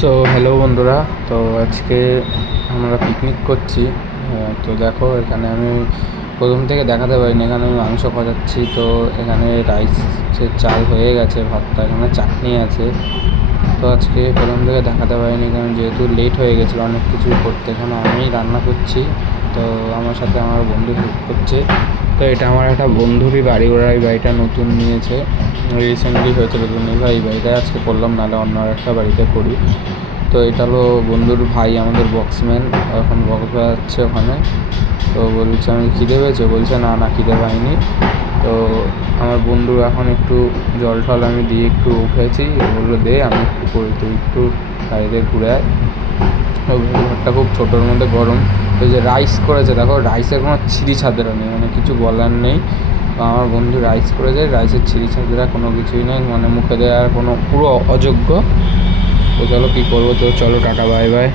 So hello বন্ধুরা, তো আজকে আমরা পিকনিক করছি। তো দেখো, এখানে আমি প্রথম থেকে দেখাতে পারিনি, এখানে আমি মাংস কষাচ্ছি। তো এখানে রাইসের চাল হয়ে গেছে, ভাতটা, এখানে চাটনি আছে। তো আজকে প্রথম থেকে দেখাতে পারিনি কারণ যেহেতু লেট হয়ে গেছিলো অনেক কিছু করতে। এখানে আমি রান্না করছি, তো আমার সাথে আমার বন্ধু হেল্প করছে। তো এটা আমার একটা বন্ধুরই বাড়ি, ওরা এই বাড়িটা নতুন নিয়েছে, রিসেন্টলি হয়েছিল। তো ভাই এই বাড়িটায় আজকে করলাম, নাহলে অন্য একটা বাড়িতে করি। তো এটা হলো বন্ধুর ভাই, আমাদের বক্সম্যান, এখন বক্স বাজাচ্ছে ওখানে। তো বলছে আমি খিদে পেয়েছে, বলছে না না খিদে পাইনি। তো আমার বন্ধু এখন একটু জল টল আমি দিয়ে একটু উঠেছি, বললো দে আমি একটু করি, তুই একটু বাইরে ঘুরে আয়। ঘরটা খুব ছোটোর মধ্যে গরম। তো যে রাইস করেছে দেখো, রাইসের কোনো ছিঁড়ি ছাদেরা নেই, মানে কিছু বলার নেই। তো আমার বন্ধু রাইস করেছে, রাইসের ছিঁড়ি ছাদেরা কোনো কিছুই নেই, মানে মুখে দেওয়ার কোনো পুরো অযোগ্য। তো চলো কী করবো, তো চলো টাটা বাই বাই।